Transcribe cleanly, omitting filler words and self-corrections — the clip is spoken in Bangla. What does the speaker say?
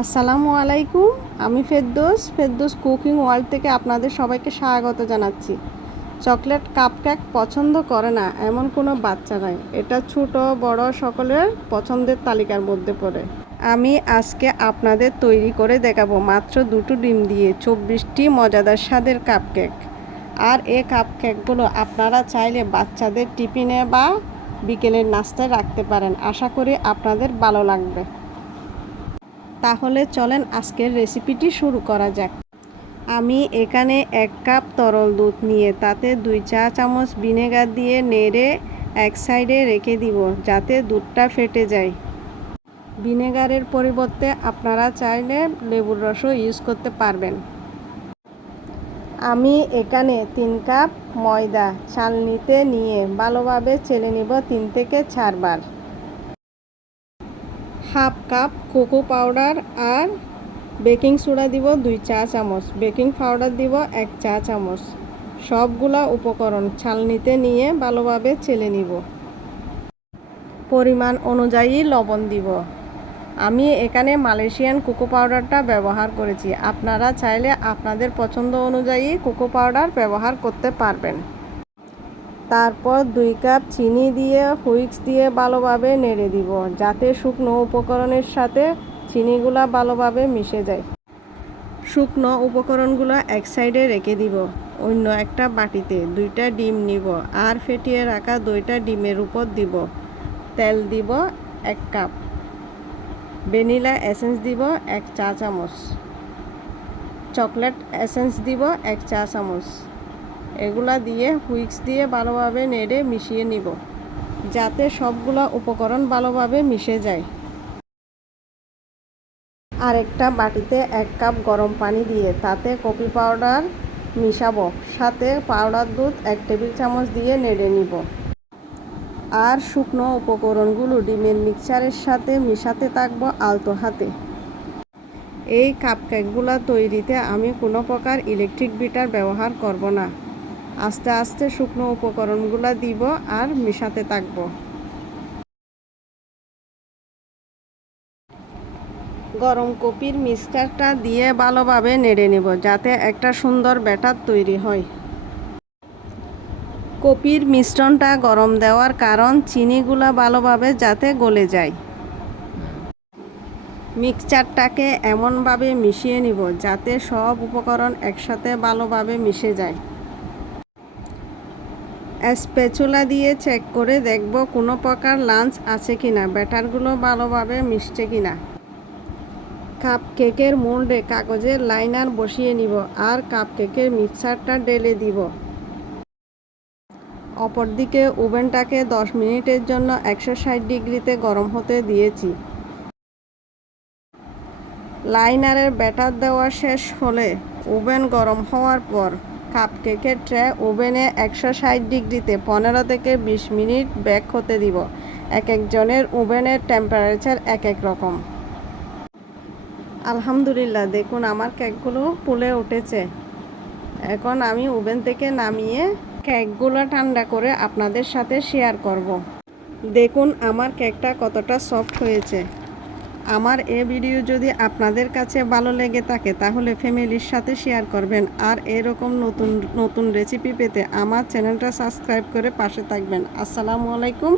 আসসালামু আলাইকুম। আমি ফেরদৌস কুকিং ওয়ার্ল্ড থেকে আপনাদের সবাইকে স্বাগত জানাচ্ছি। চকলেট কাপকেক পছন্দ করে না এমন কোনো বাচ্চা নাই। এটা ছোট বড় সকলের পছন্দের তালিকার মধ্যে পড়ে। আমি আজকে আপনাদের তৈরি করে দেখাবো মাত্র 2টো ডিম দিয়ে 24টি মজাদার স্বাদের কাপকেক। আর এই কাপকেকগুলো আপনারা চাইলে বাচ্চাদের টিফিনে বা বিকেলের নাস্তায় রাখতে পারেন। আশা করি আপনাদের ভালো লাগবে। তাহলে চলেন আজকের রেসিপিটি শুরু করা যাক। আমি এখানে 1 কাপ তরল দুধ নিয়ে তাতে 2 চা চামচ ভিনেগার দিয়ে নেড়ে এক সাইডে রেখে দিব যাতে দুধটা ফেটে যায়। ভিনেগারের পরিবর্তে আপনারা চাইলে লেবুর রসও ইউজ করতে পারবেন। আমি এখানে 3 কাপ ময়দা চালনিতে নিয়ে ভালোভাবে চেলে নিব 3 থেকে 4 বার। হাফ কাপ কোকো পাউডার আর বেকিং সোডা দিব 2 চা চামচ, বেকিং পাউডার দিব 1 চা চামচ। সবগুলা উপকরণ চালনিতে নিয়ে ভালোভাবে চেলে নিব। পরিমাণ অনুযায়ী লবণ দিব। আমি এখানে মালয়েশিয়ান কোকো পাউডারটা ব্যবহার করেছি। আপনারা চাইলে আপনাদের পছন্দ অনুযায়ী কোকো পাউডার ব্যবহার করতে পারবেন। তারপর 2 কাপ চিনি দিয়ে হুইস্ক দিয়ে ভালোভাবে নেড়ে দিব যাতে শুকনো উপকরণের সাথে চিনিগুলা ভালোভাবে মিশে যায়। শুকনো উপকরণগুলো এক সাইডে রেখে দিব। অন্য একটা বাটিতে 2টা ডিম নিব আর ফেটিয়ে রাখা 2টা ডিমের উপর দিব। তেল দিব 1 কাপ, ভ্যানিলা এসেন্স দিব 1 চা চামচ, চকলেট এসেন্স দিব 1 চা চামচ। এগুলা দিয়ে হুইস্ক দিয়ে ভালোভাবে নেড়ে মিশিয়ে নিব যাতে সবগুলা উপকরণ ভালোভাবে মিশে যায়। আরেকটা বাটিতে 1 কাপ গরম পানি দিয়ে তাতে কফি পাউডার মিশাবো, সাথে পাউডার দুধ 1 টেবিল চামচ দিয়ে নেড়ে নিব। আর শুকনো উপকরণগুলো ডিমের মিক্সচারের সাথে মিশাতে থাকবো আলতো হাতে। এই কাপকেকগুলো তৈরিতে আমি কোনো প্রকার ইলেকট্রিক বিটার ব্যবহার করব না। আস্তে আস্তে শুকনো উপকরণগুলো দিব আর মিশাতে থাকব। গরম কফির মিক্সচারটা দিয়ে ভালোভাবে নেড়ে নেব যাতে একটা সুন্দর ব্যাটার তৈরি হয়। কফির মিশ্রণটা গরম দেওয়ার কারণ চিনিগুলা ভালোভাবে যাতে গলে যায়। মিক্সচারটাকে এমনভাবে মিশিয়ে নিব যাতে সব উপকরণ একসাথে ভালোভাবে মিশে যায়। স্প্যাচুলা দিয়ে চেক করে দেখব কোনো প্রকার লাঞ্চ আছে কিনা, ব্যাটারগুলো ভালোভাবে মিশছে কিনা। কাপকেকের মোল্ডে কাগজের লাইনার বসিয়ে নিব আর কাপকেকের মিক্সচারটা ঢেলে দিব। অপরদিকে ওভেনটাকে 10 মিনিটের জন্য 160 ডিগ্রিতে গরম হতে দিয়েছি। লাইনারের ব্যাটার দেওয়া শেষ হলে ওভেন গরম হওয়ার পর কাপকেকের ট্রে ওভেনে 160 ডিগ্রিতে 15 থেকে 20 মিনিট বেক হতে দিব। এক একজনের ওভেনের টেম্পারেচার এক এক রকম। আলহামদুলিল্লাহ, দেখুন আমার কেকগুলো ফুলে উঠেছে। এখন আমি ওভেন থেকে নামিয়ে কেকগুলো ঠান্ডা করে আপনাদের সাথে শেয়ার করব। দেখুন আমার কেকটা কতটা সফট হয়েছে। আমার এই ভিডিও যদি আপনাদের কাছে ভালো লেগে থাকে তাহলে ফ্যামিলির সাথে শেয়ার করবেন। আর এরকম নতুন রেসিপি পেতে আমার চ্যানেলটা সাবস্ক্রাইব করে পাশে থাকবেন। আসসালামু আলাইকুম।